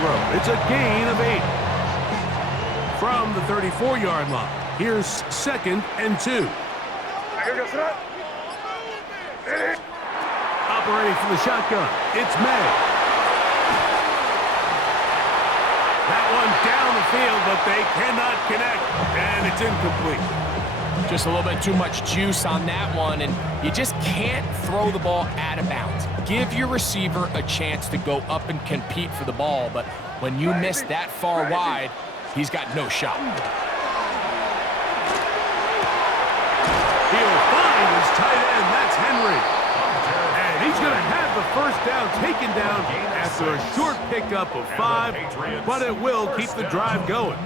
throw. It's a gain of 8. From the 34-yard line, here's 2nd and 2. Operating from the shotgun, it's May. That one down the field, but they cannot connect, and it's incomplete. Just a little bit too much juice on that one, and you just can't throw the ball out of bounds. Give your receiver a chance to go up and compete for the ball, but when you miss that far wide, he's got no shot. He'll find his tight end. That's Henry. And he's going to have the first down taken down after a short pickup of 5, but it will keep the drive going.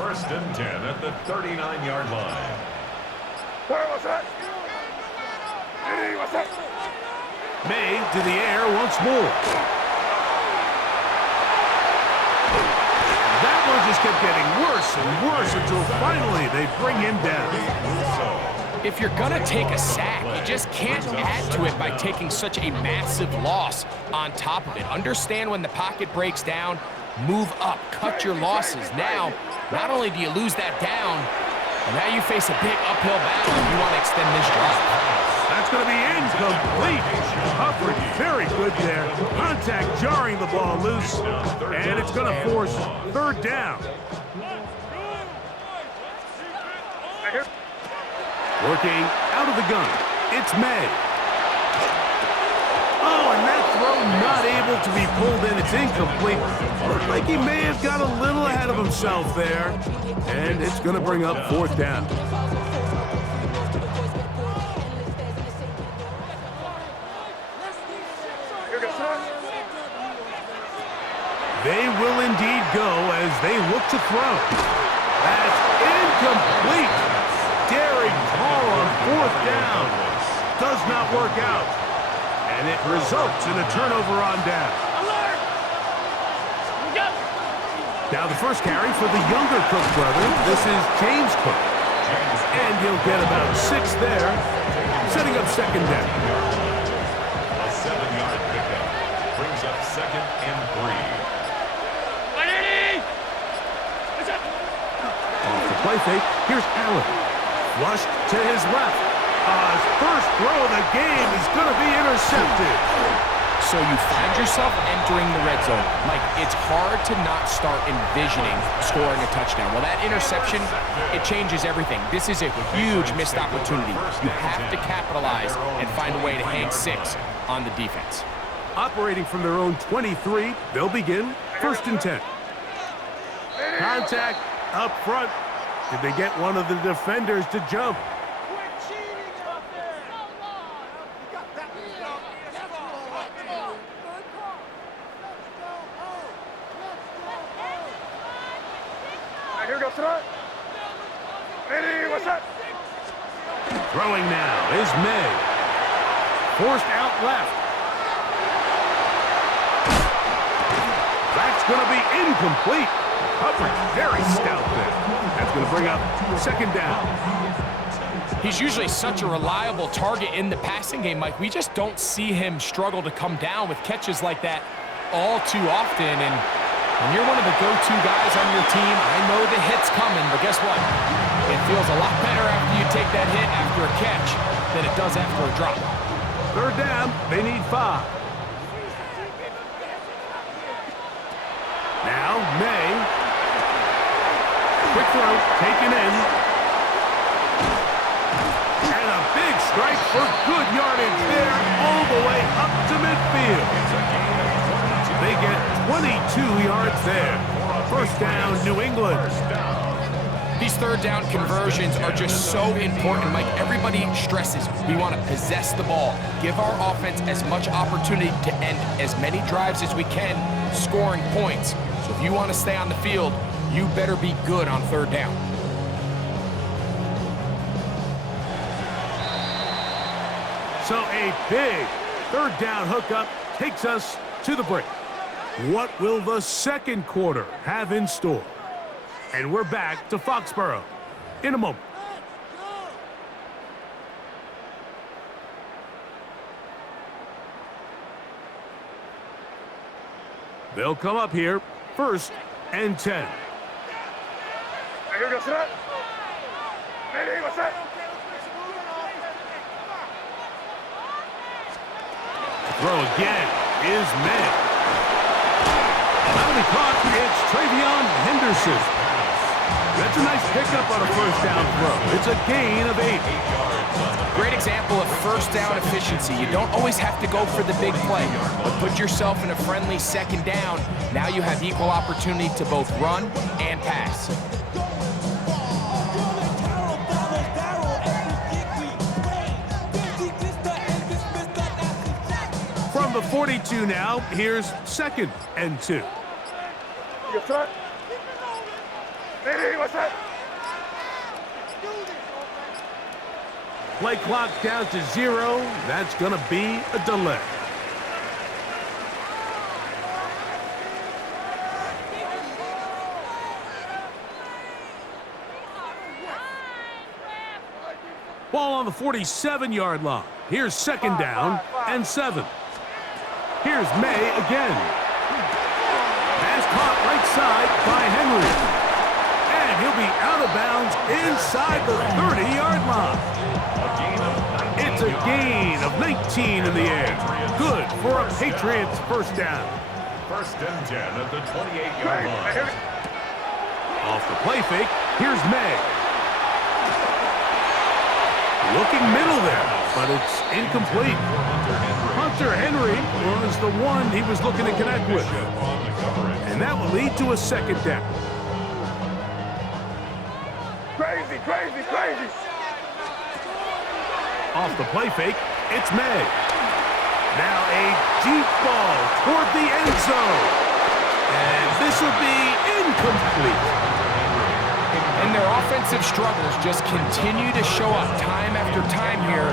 1st and 10 at the 39-yard line. May to the air once more. That one just kept getting worse and worse until finally they bring him down. If you're going to take a sack, you just can't add to it by taking such a massive loss on top of it. Understand when the pocket breaks down, move up, cut your losses. Now, not only do you lose that down, but now you face a big uphill battle if you want to extend this drive. That's going to be incomplete. Coverage very good there. Contact jarring the ball loose, and it's going to force 3rd down. Working out of the gun, it's May. Oh, and that throw not able to be pulled in. It's incomplete. Looked like he may have got a little ahead of himself there, and it's going to bring up 4th down. They will indeed go as they look to throw. That's incomplete. Daring call on 4th down. Does not work out. And it results in a turnover on down. Now the first carry for the younger Cook brother. This is James Cook. And he'll get about 6 there, setting up 2nd down. A 7-yard pickup brings up 2nd and 3. Off the play fake, here's Allen. Flushed to his left. His first throw of the game is going to be intercepted. So you find yourself entering the red zone. Like, it's hard to not start envisioning scoring a touchdown. Well, that interception, it changes everything. This is a huge missed opportunity. You have to capitalize and find a way to hang 6 on the defense. Operating from their own 23, they'll begin 1st and 10. Contact up front. Did they get one of the defenders to jump? Throwing now is May. Forced out left. That's going to be incomplete. Coverage very stout there. That's going to bring up 2nd down. He's usually such a reliable target in the passing game, Mike. We just don't see him struggle to come down with catches like that all too often. And when you're one of the go-to guys on your team, I know the hit's coming, but guess what? It feels a lot better after you take that hit after a catch than it does after a drop. 3rd down, they need 5. Now, May. Quick throw, taken in. And a big strike for good yardage there, all the way up to midfield. They get 22 yards there. 1st down, New England. These 3rd down conversions are just so important, Mike. Everybody stresses we want to possess the ball, give our offense as much opportunity to end as many drives as we can, scoring points. So if you want to stay on the field, you better be good on 3rd down. So a big 3rd down hookup takes us to the break. What will the 2nd quarter have in store? And we're back to Foxborough in a moment. They'll come up here, 1st and 10. Throw again is May. That'll be caught. It's Travion Henderson. That's a nice pickup on a 1st down throw. It's a gain of 8. Great example of 1st down efficiency. You don't always have to go for the big play, but put yourself in a friendly 2nd down. Now you have equal opportunity to both run and pass. From the 42 now, here's 2nd and 2. Play clock down to 0. That's going to be a delay. Ball on the 47-yard line. Here's 2nd down and 7. Here's May again. Pass caught right side by Henry. And he'll be out of bounds inside the 30-yard line. It's a gain of 19 in the air. Good for a Patriots 1st down. 1st and 10 at the 28-yard line. Off the play fake, here's May. Looking middle there, but it's incomplete. Hunter Henry was the one he was looking to connect with. And that will lead to a 2nd down. Crazy, crazy, crazy. Off the play fake, it's May. Now a deep ball toward the end zone. And this will be incomplete. And their offensive struggles just continue to show up time after time here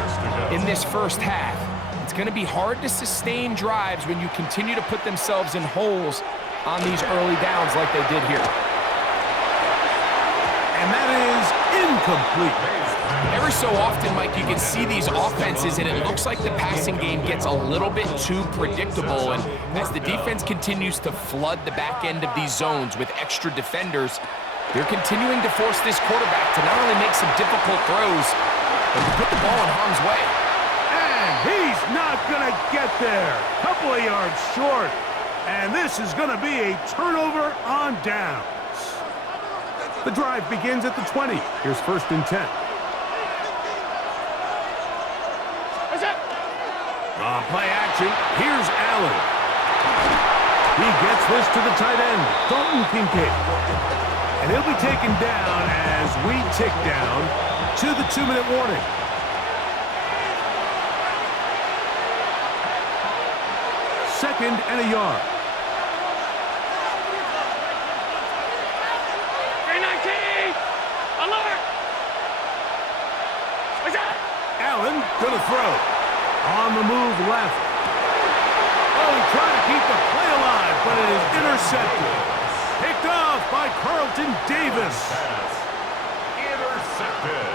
in this 1st half. It's going to be hard to sustain drives when you continue to put themselves in holes on these early downs like they did here. And that is incomplete. Every so often, Mike, you can see these offenses, and it looks like the passing game gets a little bit too predictable. And as the defense continues to flood the back end of these zones with extra defenders, they're continuing to force this quarterback to not only make some difficult throws, but to put the ball in harm's way. And he's not going to get there. Couple of yards short. And this is going to be a turnover on downs. The drive begins at the 20. Here's 1st and 10. On play action, here's Allen. He gets this to the tight end, Dalton Kincaid. And he'll be taken down as we tick down to the 2-minute warning. Second and a yard. Allen gonna throw. On the move left. Oh, trying to keep the play alive, but it is intercepted. Picked off by Carlton Davis. Intercepted.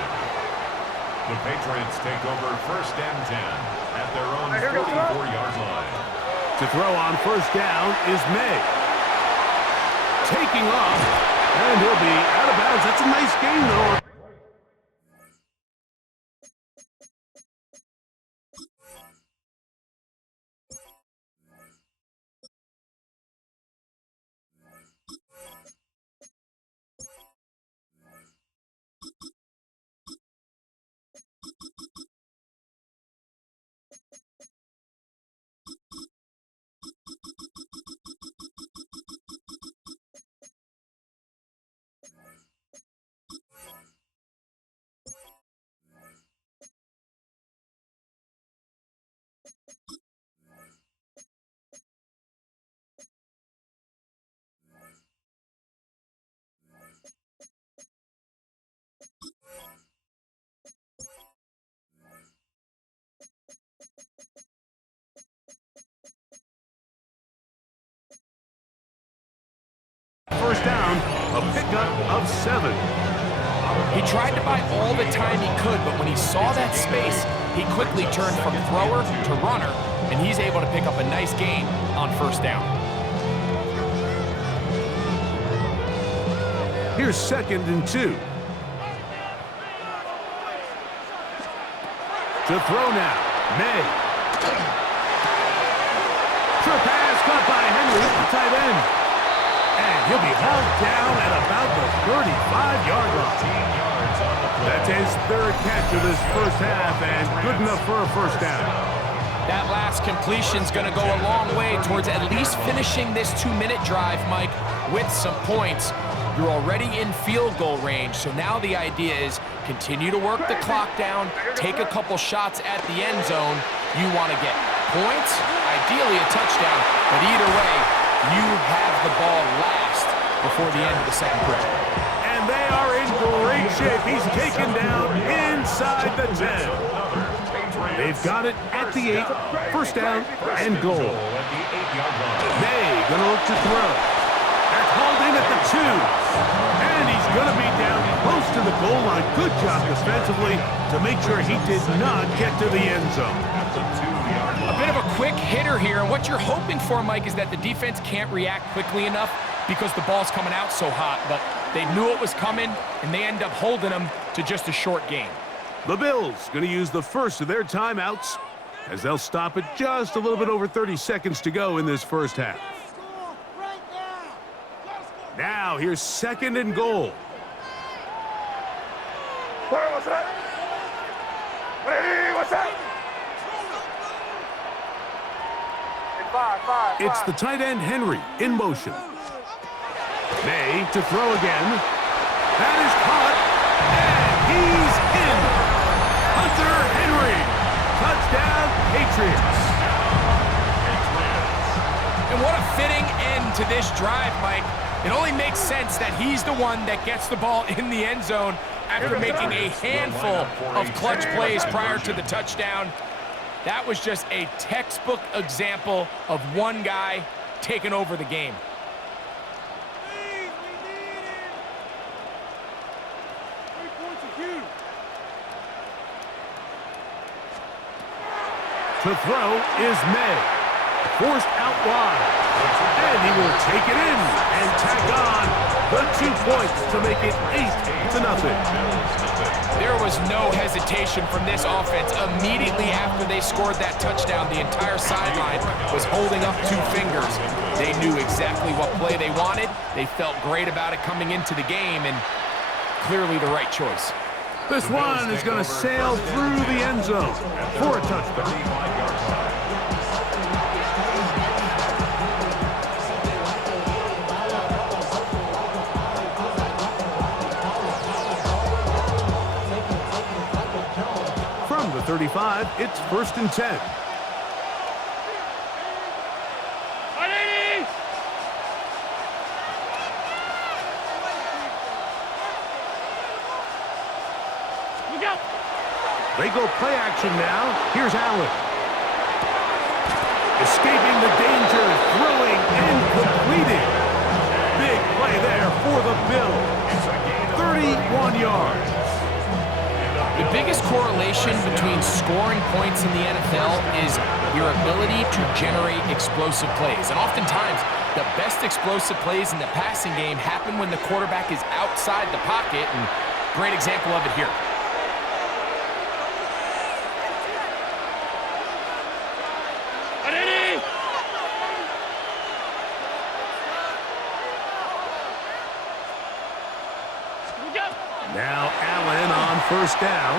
The Patriots take over 1st and 10 at their own 44-yard line. To throw on 1st down is May. Taking off, and he'll be out of bounds. That's a nice game, though. First down, a pickup of 7. He tried to buy all the time he could, but when he saw that space, he quickly turned from thrower to runner, and he's able to pick up a nice gain on 1st down. Here's 2nd and 2. To throw now, May. Short pass caught by Henry at the tight end. And he'll be hauled down at about the 35-yard line. That's his 3rd catch of this first half, and good enough for a first down. That last completion's going to go a long way towards at least finishing this 2-minute drive, Mike, with some points. You're already in field goal range, so now the idea is continue to work the clock down, take a couple shots at the end zone. You want to get points, ideally a touchdown, but either way, you have the ball last before the end of the second quarter. And they are in great shape. He's taken down inside the 10. They've got it at the 8, first down and goal. May gonna look to throw. They're called in at the 2. And he's gonna be down close to the goal line. Good job defensively to make sure he did not get to the end zone. A bit of a quick hitter here, and what you're hoping for, Mike, is that the defense can't react quickly enough because the ball's coming out so hot, but they knew it was coming, and they end up holding them to just a short game. The Bills going to use the first of their timeouts as they'll stop it just a little bit over 30 seconds to go in this first half. Now here's 2nd and goal. What's that? Hey, what's that? It's the tight end Henry in motion. May to throw again. That is caught, and he's in. Hunter Henry, touchdown Patriots. And what a fitting end to this drive, Mike. It only makes sense that he's the one that gets the ball in the end zone after making a handful of clutch plays prior to the touchdown. That was just a textbook example of one guy taking over the game. To throw is May. Forced out wide. And he will take it in and tack on the 2 points to make it 8-0. There was no hesitation from this offense. Immediately after they scored that touchdown, the entire sideline was holding up 2 fingers. They knew exactly what play they wanted. They felt great about it coming into the game, and clearly the right choice. This one is going to sail through the end zone for a touchdown. From the 35, it's 1st and 10. They go play action now. Here's Allen. Escaping the danger, throwing and completing. Big play there for the Bills. 31 yards. The biggest correlation between scoring points in the NFL is your ability to generate explosive plays. And oftentimes, the best explosive plays in the passing game happen when the quarterback is outside the pocket, and great example of it here. Now Allen on first down.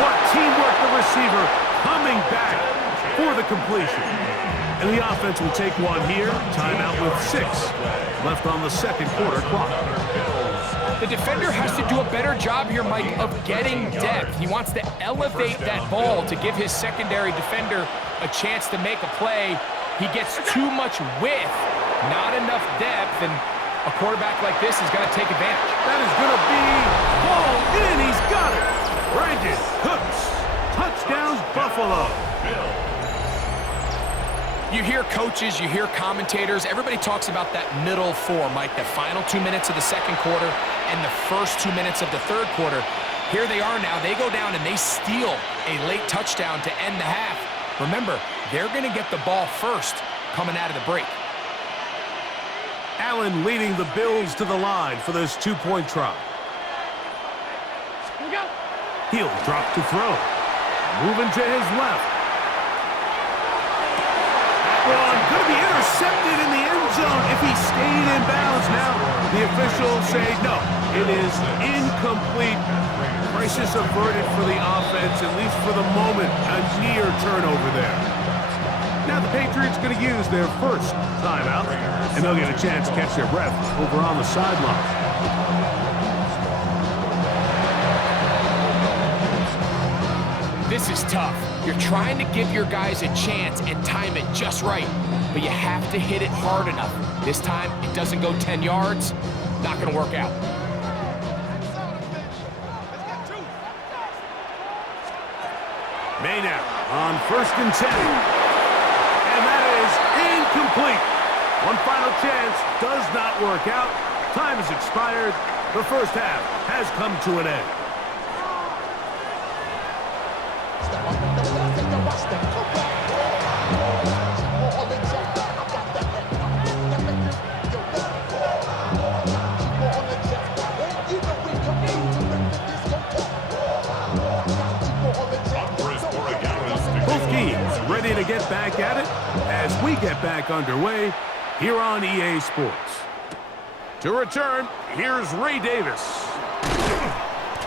What teamwork, the receiver coming back for the completion. And the offense will take one here. Timeout with 6 left on the second quarter clock. The defender has to do a better job here, Mike, of getting depth. He wants to elevate that ball to give his secondary defender a chance to make a play. He gets too much width, not enough depth, and a quarterback like this is going to take advantage. That is going to be ball in. He's got it. Brandon Cooks. Touchdowns, Buffalo. You hear coaches, you hear commentators, everybody talks about that middle 4, Mike, the final 2 minutes of the second quarter and the first 2 minutes of the third quarter. Here they are now. They go down and they steal a late touchdown to end the half. Remember, they're going to get the ball first coming out of the break. Allen leading the Bills to the line for this two-point try. He'll drop to throw. Moving to his left. That one going to be intercepted in the end zone if he stayed in bounds. Now the officials say no. It is incomplete. Crisis averted for the offense, at least for the moment. A near turnover there. Now the Patriots going to use their first timeout, and they'll get a chance to catch their breath over on the sideline. This is tough. You're trying to give your guys a chance and time it just right, but you have to hit it hard enough. This time, it doesn't go 10 yards. Not going to work out. May now on 1st and 10. And that is incomplete. One final chance does not work out. Time has expired. The first half has come to an end. Both teams ready to get back at it as we get back underway here on EA Sports. To return, here's Ray Davis.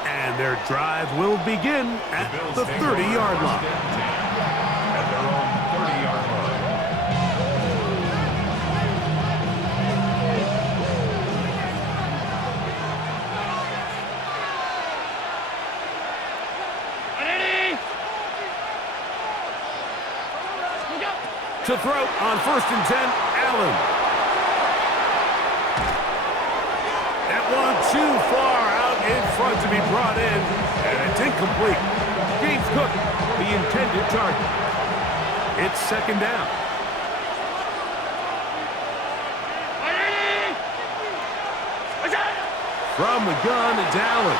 And their drive will begin at the 30-yard line. At their own 30-yard line. To throw on 1st and 10, Allen. That one too far out in front to be brought in, and it's incomplete. James Cook, the intended target. It's 2nd down. From the gun, it's Allen.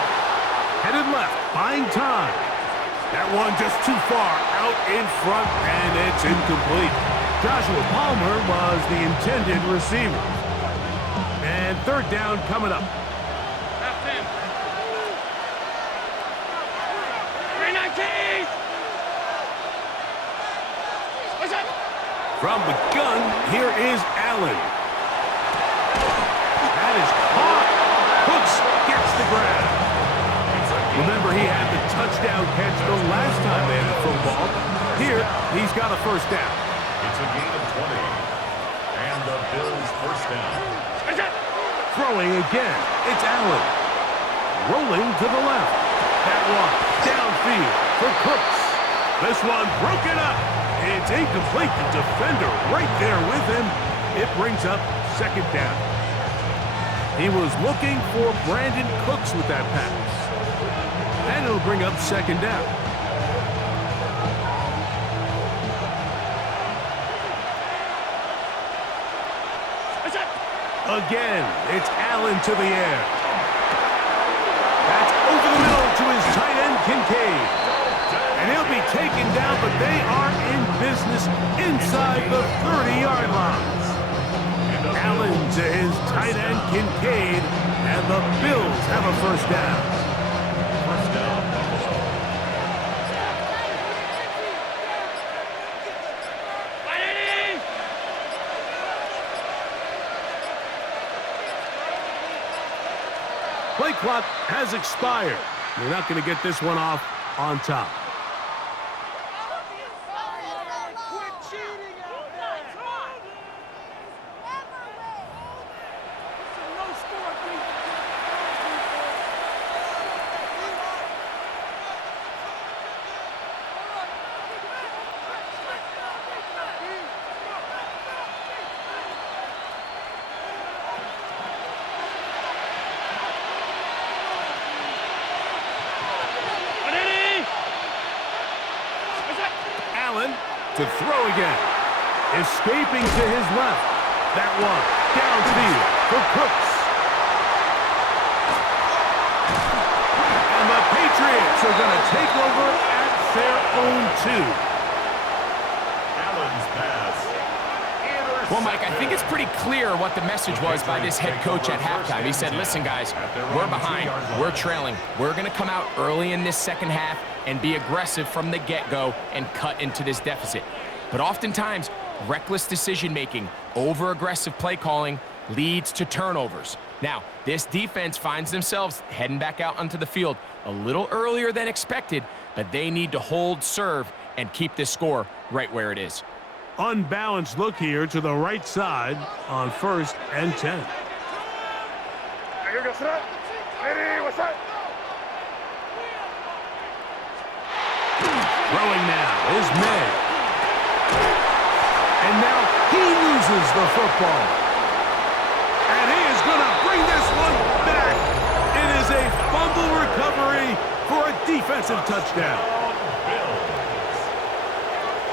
Headed left, buying time. That one just too far out in front, and it's incomplete. Joshua Palmer was the intended receiver. And 3rd down coming up. From the gun, here is Allen. That is caught. Hooks gets the grab. Remember, he had the touchdown catch the last time they had the football. Here, he's got a 1st down. It's a gain of 20. And the Bills' 1st down. Throwing again, it's Allen. Rolling to the left. That one downfield for Cooks. This one broken up. It's incomplete. The defender right there with him. It brings up 2nd down. He was looking for Brandon Cooks with that pass. And it'll bring up 2nd down. Again, it's Allen to the air. That's over the middle to his tight end, Kincaid. And he'll be taken down, but they are in business inside the 30-yard line. Allen to his tight end, Kincaid, and the Bills have a 1st down. First down, Buffalo. Play clock has expired. They're not going to get this one off on top. To throw again. Escaping to his left. That one downfield for Cooks. And the Patriots are going to take over at their own 2. Allen's pass. Well, Mike, I think it's pretty clear what the message was by this head coach at halftime. He said, listen, guys, we're behind. We're trailing. We're going to come out early in this second half and be aggressive from the get-go and cut into this deficit. But oftentimes, reckless decision-making, over-aggressive play calling leads to turnovers. Now, this defense finds themselves heading back out onto the field a little earlier than expected, but they need to hold serve and keep this score right where it is. Unbalanced look here to the right side on 1st and 10. Throwing now is May. And now he loses the football. And he is going to bring this one back. It is a fumble recovery for a defensive touchdown.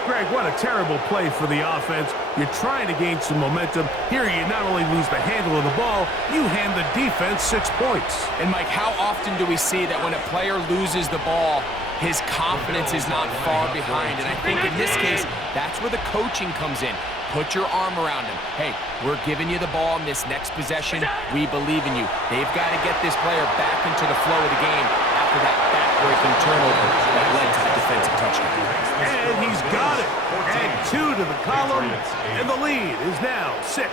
Greg, what a terrible play for the offense. You're trying to gain some momentum. Here you not only lose the handle of the ball, you hand the defense 6 points. And, Mike, how often do we see that when a player loses the ball, his confidence is not far behind? And I think in this case, that's where the coaching comes in. Put your arm around him. Hey, we're giving you the ball in this next possession. We believe in you. They've got to get this player back into the flow of the game after that back-breaking turnover that led to the defensive touchdown. And he's got it. Add 2 to the column, and the lead is now 6.